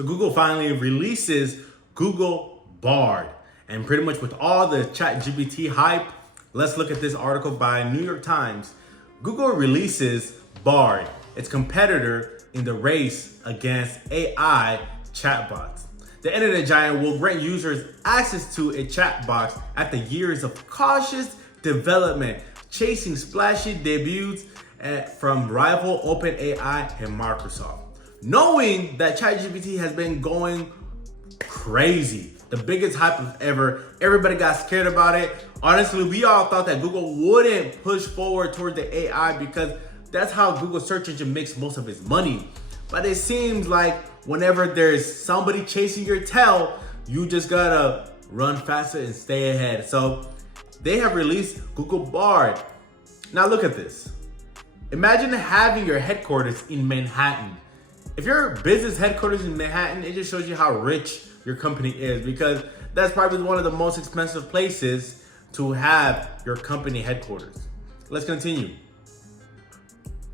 So Google finally releases Google Bard. And pretty much with all the ChatGPT hype, let's look at this article by New York Times. Google releases Bard, its competitor in the race against AI chatbots. The internet giant will grant users access to a chat box after years of cautious development, chasing splashy debuts from rival OpenAI and Microsoft. Knowing that ChatGPT has been going crazy, the biggest hype of ever, everybody got scared about it. Honestly, we all thought that Google wouldn't push forward towards the AI because that's how Google search engine makes most of its money. But it seems like whenever there's somebody chasing your tail, you just gotta run faster and stay ahead. So they have released Google Bard. Now look at this. Imagine having your headquarters in Manhattan. If your business headquarters in Manhattan, it just shows you how rich your company is, because that's probably one of the most expensive places to have your company headquarters. Let's continue.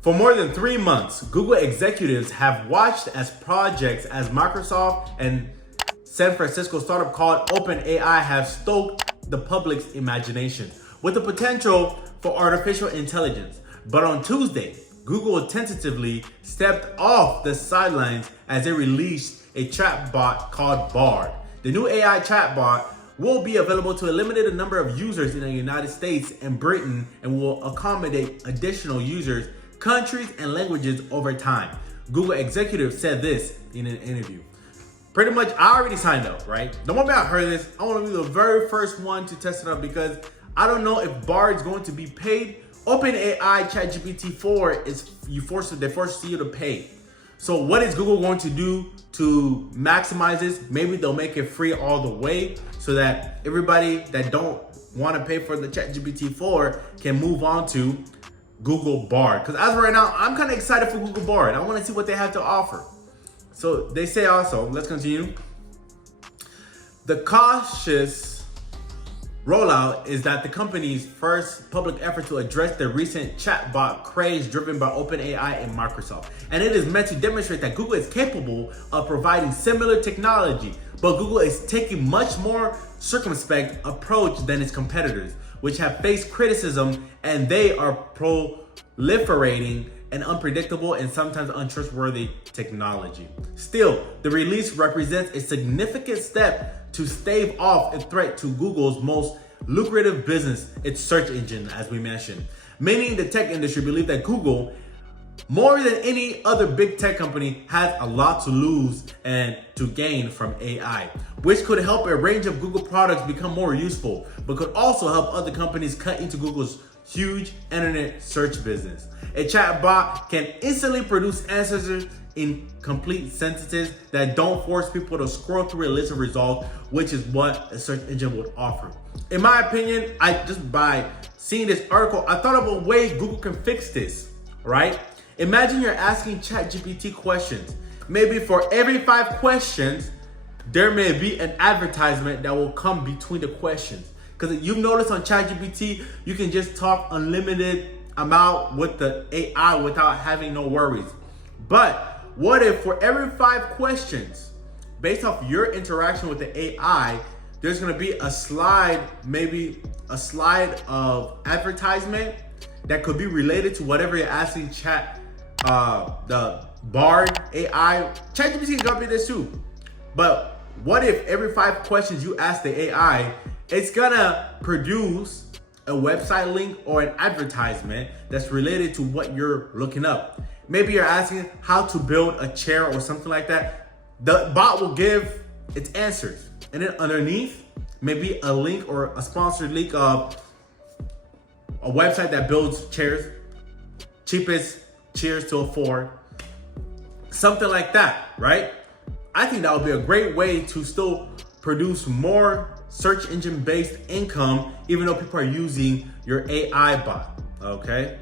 For more than 3 months, Google executives have watched as projects as Microsoft and San Francisco startup called OpenAI have stoked the public's imagination with the potential for artificial intelligence. But on Tuesday, Google tentatively stepped off the sidelines as they released a chatbot called Bard. The new AI chatbot will be available to a limited number of users in the United States and Britain and will accommodate additional users, countries, and languages over time. Google executives said this in an interview. Pretty much, I already signed up, right? The moment I heard this, I want to be the very first one to test it out because I don't know if Bard's going to be paid. OpenAI ChatGPT 4 they force you to pay. So what is Google going to do to maximize this? Maybe they'll make it free all the way so that everybody that don't want to pay for the ChatGPT 4 can move on to Google Bard. Because as of right now, I'm kind of excited for Google Bard. I want to see what they have to offer. So they say also, let's continue. The cautious rollout is that the company's first public effort to address the recent chatbot craze driven by OpenAI and Microsoft. And it is meant to demonstrate that Google is capable of providing similar technology, but Google is taking much more circumspect approach than its competitors, which have faced criticism, and they are proliferating an unpredictable and sometimes untrustworthy technology. Still, the release represents a significant step to stave off a threat to Google's most lucrative business, its search engine, as we mentioned. Many in the tech industry believe that Google, more than any other big tech company, has a lot to lose and to gain from AI, which could help a range of Google products become more useful, but could also help other companies cut into Google's huge internet search business. A chatbot can instantly produce answers in complete sentences that don't force people to scroll through a list of results, which is what a search engine would offer. In my opinion, by seeing this article, I thought of a way Google can fix this, right? Imagine you're asking ChatGPT questions. Maybe for every 5 questions, there may be an advertisement that will come between the questions. Because you've noticed on ChatGPT, you can just talk unlimited amount with the AI without having no worries. But what if for every 5 questions, based off your interaction with the AI, there's gonna be a slide, maybe a slide of advertisement that could be related to whatever you're asking the Bard AI. ChatGPT is gonna be this too. But what if every 5 questions you ask the AI, it's gonna produce a website link or an advertisement that's related to what you're looking up. Maybe you're asking how to build a chair or something like that. The bot will give its answers. And then underneath, maybe a link or a sponsored link of a website that builds chairs, cheapest chairs to afford, something like that, right? I think that would be a great way to still produce more search engine based income, even though people are using your AI bot, okay?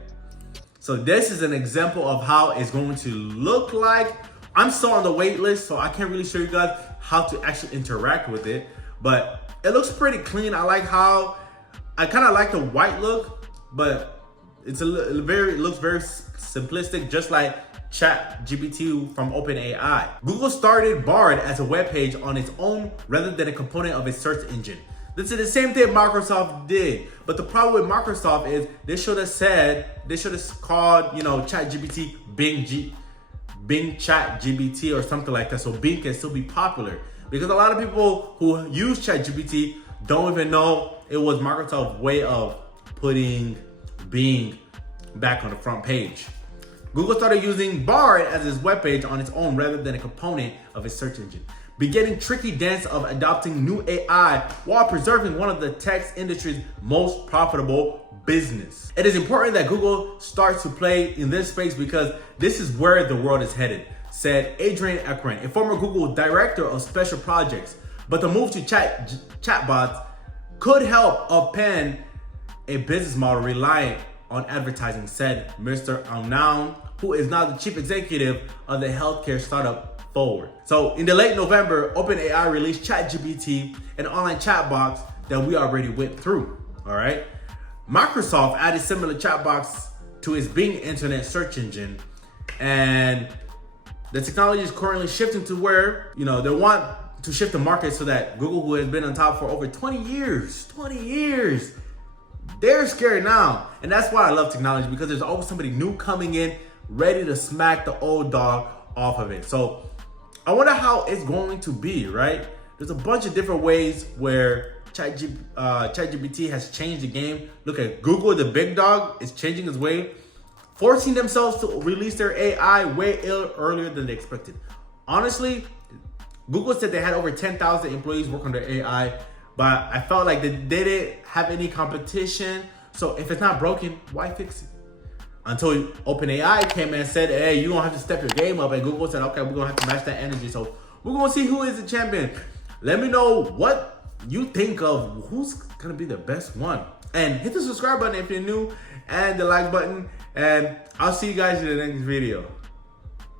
So this is an example of how it's going to look like. I'm still on the wait list, so I can't really show you guys how to actually interact with it, but it looks pretty clean. I kind of like the white look, but it looks very simplistic, just like ChatGPT from OpenAI. Google started Bard as a web page on its own rather than a component of its search engine. This is the same thing Microsoft did, but the problem with Microsoft is they should have called, ChatGPT Bing ChatGPT or something like that, so Bing can still be popular. Because a lot of people who use ChatGPT don't even know it was Microsoft's way of putting Bing back on the front page. Google started using Bard as its webpage on its own rather than a component of its search engine, beginning tricky dance of adopting new AI while preserving one of the tech industry's most profitable business. It is important that Google starts to play in this space because this is where the world is headed, said Adrian Ekran, a former Google director of special projects. But the move to chatbots could help upend a business model reliant on advertising, said Mr. Anand, who is now the chief executive of the healthcare startup Forward. So in the late November, OpenAI released ChatGPT, an online chatbot that we already went through, all right? Microsoft added similar chatbots to its Bing internet search engine, and the technology is currently shifting to where, they want to shift the market so that Google, who has been on top for over 20 years, they're scared now. And that's why I love technology, because there's always somebody new coming in, ready to smack the old dog off of it. So I wonder how it's going to be, right? There's a bunch of different ways where ChatGPT has changed the game. Look at Google, the big dog, is changing its way, forcing themselves to release their AI way earlier than they expected. Honestly, Google said they had over 10,000 employees work on their AI, but I felt like they didn't have any competition. So if it's not broken, why fix it? Until OpenAI came and said, hey, you're gonna have to step your game up. And Google said, okay, we're gonna have to match that energy. So we're gonna see who is the champion. Let me know what you think of who's gonna be the best one. And hit the subscribe button if you're new, and the like button. And I'll see you guys in the next video.